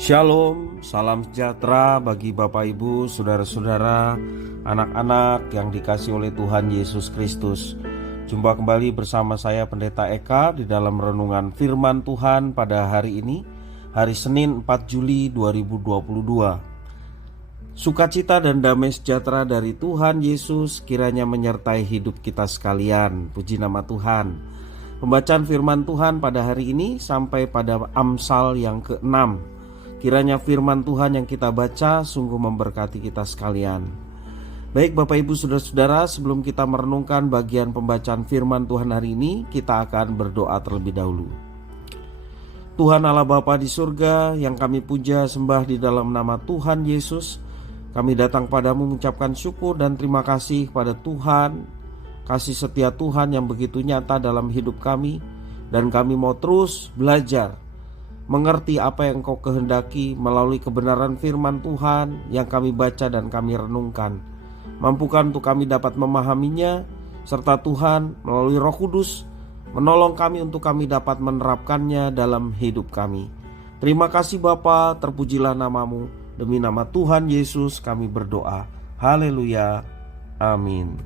Shalom, salam sejahtera bagi Bapak Ibu, saudara-saudara, anak-anak yang dikasihi oleh Tuhan Yesus Kristus. Jumpa kembali bersama saya Pendeta Eka di dalam renungan firman Tuhan pada hari ini, hari Senin 4 Juli 2022. Sukacita dan damai sejahtera dari Tuhan Yesus kiranya menyertai hidup kita sekalian. Puji nama Tuhan. Pembacaan firman Tuhan pada hari ini sampai pada Amsal yang ke-6. Kiranya firman Tuhan yang kita baca sungguh memberkati kita sekalian. Baik Bapak Ibu Saudara-saudara, sebelum kita merenungkan bagian pembacaan firman Tuhan hari ini, kita akan berdoa terlebih dahulu. Tuhan Allah Bapa di surga, yang kami puja sembah di dalam nama Tuhan Yesus, kami datang padamu mengucapkan syukur dan terima kasih pada Tuhan, kasih setia Tuhan yang begitu nyata dalam hidup kami, dan kami mau terus belajar mengerti apa yang Engkau kehendaki melalui kebenaran firman Tuhan yang kami baca dan kami renungkan. Mampukan untuk kami dapat memahaminya, serta Tuhan melalui Roh Kudus menolong kami untuk kami dapat menerapkannya dalam hidup kami. Terima kasih Bapa, terpujilah namamu. Demi nama Tuhan Yesus kami berdoa. Haleluya. Amin.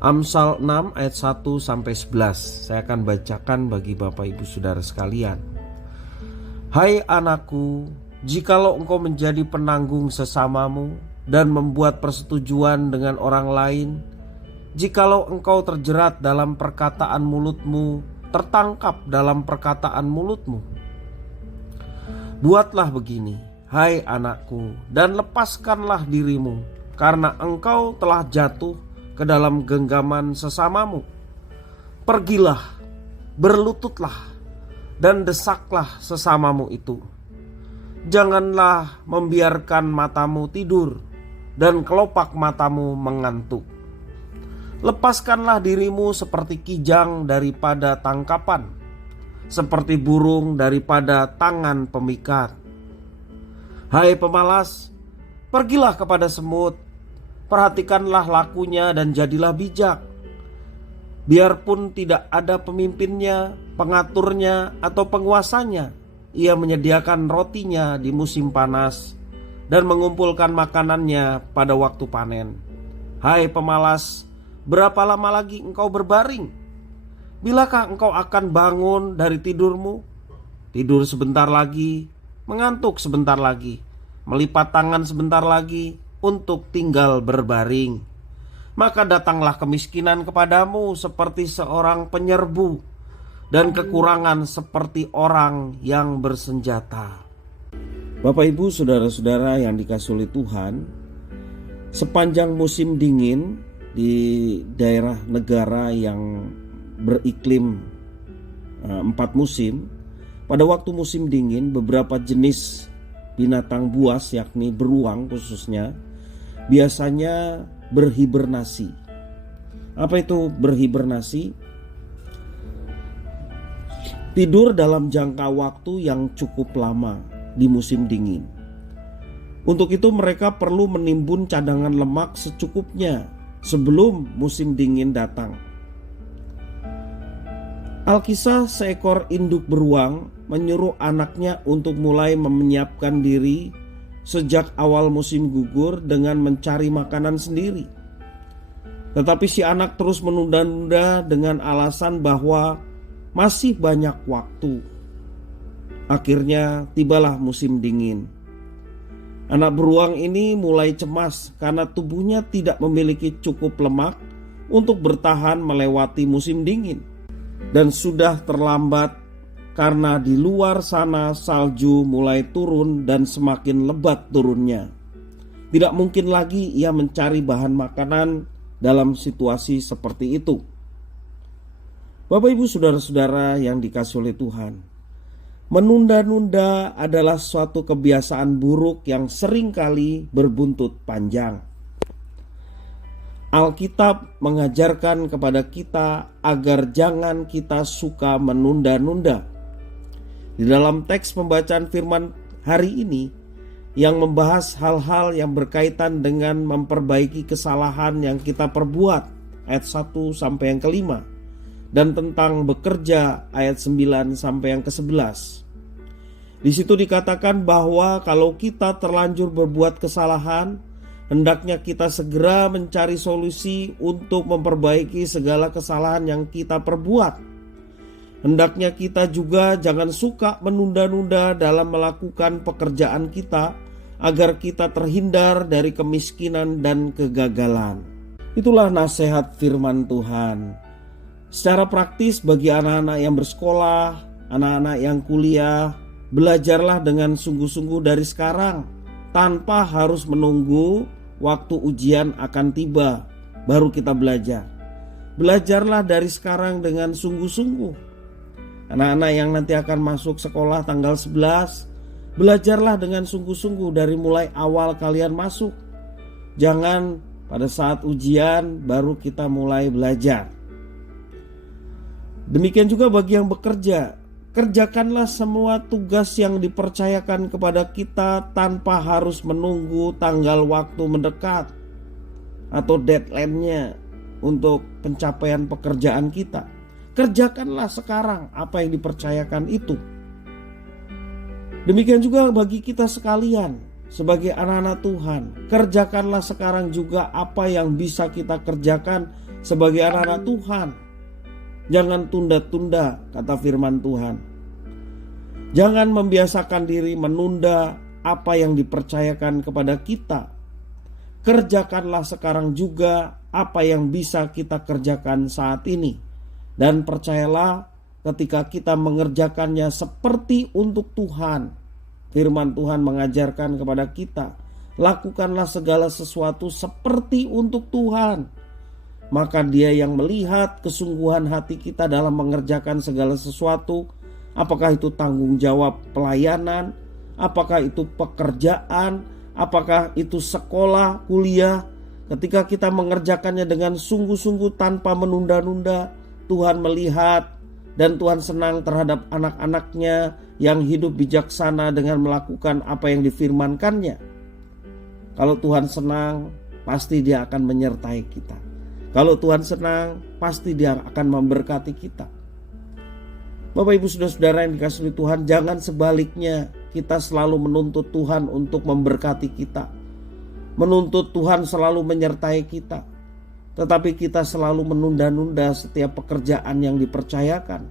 Amsal 6 ayat 1-11. Saya akan bacakan bagi Bapak Ibu Saudara sekalian. Hai anakku, jikalau engkau menjadi penanggung sesamamu dan membuat persetujuan dengan orang lain, jikalau engkau terjerat dalam perkataan mulutmu, tertangkap dalam perkataan mulutmu, buatlah begini, hai anakku, dan lepaskanlah dirimu, karena engkau telah jatuh ke dalam genggaman sesamamu. Pergilah, berlututlah, dan desaklah sesamamu itu. Janganlah membiarkan matamu tidur dan kelopak matamu mengantuk. Lepaskanlah dirimu seperti kijang daripada tangkapan, seperti burung daripada tangan pemikat. Hai pemalas, pergilah kepada semut, perhatikanlah lakunya dan jadilah bijak. Biarpun tidak ada pemimpinnya, pengaturnya, atau penguasanya, ia menyediakan rotinya di musim panas dan mengumpulkan makanannya pada waktu panen. Hai pemalas, berapa lama lagi engkau berbaring? Bilakah engkau akan bangun dari tidurmu? Tidur sebentar lagi, mengantuk sebentar lagi, melipat tangan sebentar lagi untuk tinggal berbaring. Maka datanglah kemiskinan kepadamu seperti seorang penyerbu, dan kekurangan seperti orang yang bersenjata. Bapak Ibu Saudara-saudara yang dikasihi oleh Tuhan, sepanjang musim dingin di daerah negara yang beriklim 4 musim, pada waktu musim dingin beberapa jenis binatang buas, yakni beruang khususnya, biasanya berhibernasi. Apa itu berhibernasi? Tidur dalam jangka waktu yang cukup lama di musim dingin. Untuk itu mereka perlu menimbun cadangan lemak secukupnya sebelum musim dingin datang. Alkisah seekor induk beruang menyuruh anaknya untuk mulai menyiapkan diri sejak awal musim gugur dengan mencari makanan sendiri. Tetapi si anak terus menunda-nunda dengan alasan bahwa masih banyak waktu. Akhirnya tibalah musim dingin. Anak beruang ini mulai cemas karena tubuhnya tidak memiliki cukup lemak untuk bertahan melewati musim dingin. Dan sudah terlambat karena di luar sana salju mulai turun dan semakin lebat turunnya. Tidak mungkin lagi ia mencari bahan makanan dalam situasi seperti itu. Bapak Ibu Saudara-saudara yang dikasihi oleh Tuhan, menunda-nunda adalah suatu kebiasaan buruk yang seringkali berbuntut panjang. Alkitab mengajarkan kepada kita agar jangan kita suka menunda-nunda. Di dalam teks pembacaan firman hari ini, yang membahas hal-hal yang berkaitan dengan memperbaiki kesalahan yang kita perbuat, ayat 1 sampai yang ke-5, dan tentang bekerja, ayat 9 sampai yang ke-11. Di situ dikatakan bahwa kalau kita terlanjur berbuat kesalahan, hendaknya kita segera mencari solusi untuk memperbaiki segala kesalahan yang kita perbuat. Hendaknya kita juga jangan suka menunda-nunda dalam melakukan pekerjaan kita, agar kita terhindar dari kemiskinan dan kegagalan. Itulah nasihat firman Tuhan. Secara praktis bagi anak-anak yang bersekolah, anak-anak yang kuliah, belajarlah dengan sungguh-sungguh dari sekarang, tanpa harus menunggu waktu ujian akan tiba baru kita belajar. Belajarlah dari sekarang dengan sungguh-sungguh. Anak-anak yang nanti akan masuk sekolah tanggal 11, belajarlah dengan sungguh-sungguh dari mulai awal kalian masuk. Jangan pada saat ujian baru kita mulai belajar. Demikian juga bagi yang bekerja, kerjakanlah semua tugas yang dipercayakan kepada kita tanpa harus menunggu tanggal waktu mendekat atau deadline-nya untuk pencapaian pekerjaan kita. Kerjakanlah sekarang apa yang dipercayakan itu. Demikian juga bagi kita sekalian sebagai anak-anak Tuhan, kerjakanlah sekarang juga apa yang bisa kita kerjakan sebagai anak-anak Tuhan. Jangan tunda-tunda, kata firman Tuhan. Jangan membiasakan diri menunda apa yang dipercayakan kepada kita. Kerjakanlah sekarang juga apa yang bisa kita kerjakan saat ini. Dan percayalah, ketika kita mengerjakannya seperti untuk Tuhan, firman Tuhan mengajarkan kepada kita, lakukanlah segala sesuatu seperti untuk Tuhan. Maka Dia yang melihat kesungguhan hati kita dalam mengerjakan segala sesuatu, apakah itu tanggung jawab pelayanan, apakah itu pekerjaan, apakah itu sekolah, kuliah. Ketika kita mengerjakannya dengan sungguh-sungguh tanpa menunda-nunda, Tuhan melihat dan Tuhan senang terhadap anak-anaknya yang hidup bijaksana dengan melakukan apa yang difirmankannya. Kalau Tuhan senang, pasti Dia akan menyertai kita. Kalau Tuhan senang, pasti Dia akan memberkati kita. Bapak Ibu saudara-saudara yang dikasihi Tuhan, jangan sebaliknya kita selalu menuntut Tuhan untuk memberkati kita, menuntut Tuhan selalu menyertai kita, tetapi kita selalu menunda-nunda setiap pekerjaan yang dipercayakan,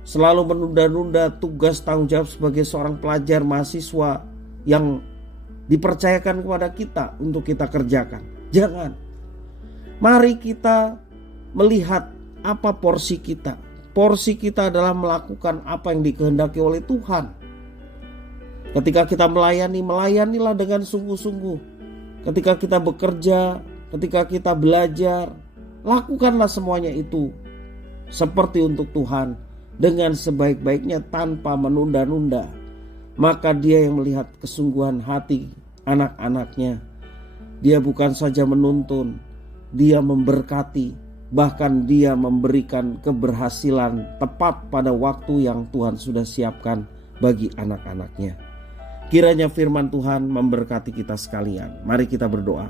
selalu menunda-nunda tugas tanggung jawab sebagai seorang pelajar mahasiswa yang dipercayakan kepada kita untuk kita kerjakan. Jangan. Mari kita melihat apa porsi kita. Porsi kita adalah melakukan apa yang dikehendaki oleh Tuhan. Ketika kita melayani, melayanilah dengan sungguh-sungguh. Ketika kita bekerja, ketika kita belajar, lakukanlah semuanya itu seperti untuk Tuhan, dengan sebaik-baiknya tanpa menunda-nunda. Maka Dia yang melihat kesungguhan hati anak-anaknya. Dia bukan saja menuntun, Dia memberkati, bahkan Dia memberikan keberhasilan tepat pada waktu yang Tuhan sudah siapkan bagi anak-anaknya. Kiranya firman Tuhan memberkati kita sekalian. Mari kita berdoa.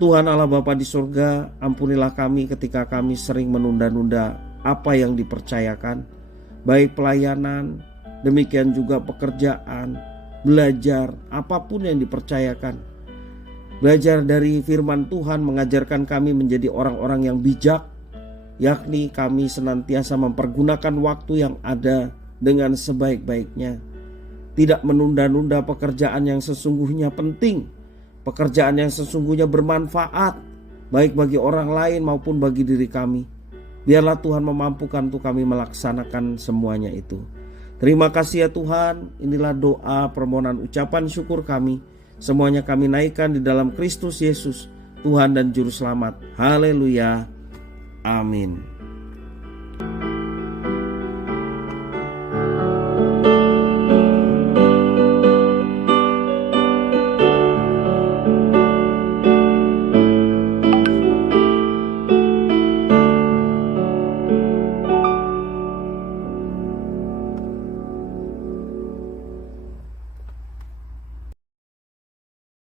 Tuhan Allah Bapa di surga, ampunilah kami ketika kami sering menunda-nunda apa yang dipercayakan, baik pelayanan, demikian juga pekerjaan, belajar, apapun yang dipercayakan. Belajar dari firman Tuhan mengajarkan kami menjadi orang-orang yang bijak, yakni kami senantiasa mempergunakan waktu yang ada dengan sebaik-baiknya. Tidak menunda-nunda pekerjaan yang sesungguhnya penting, pekerjaan yang sesungguhnya bermanfaat, baik bagi orang lain maupun bagi diri kami. Biarlah Tuhan memampukan untuk kami melaksanakan semuanya itu. Terima kasih ya Tuhan, inilah doa permohonan ucapan syukur kami. Semuanya kami naikkan di dalam Kristus Yesus, Tuhan dan Juru Selamat. Haleluya. Amin.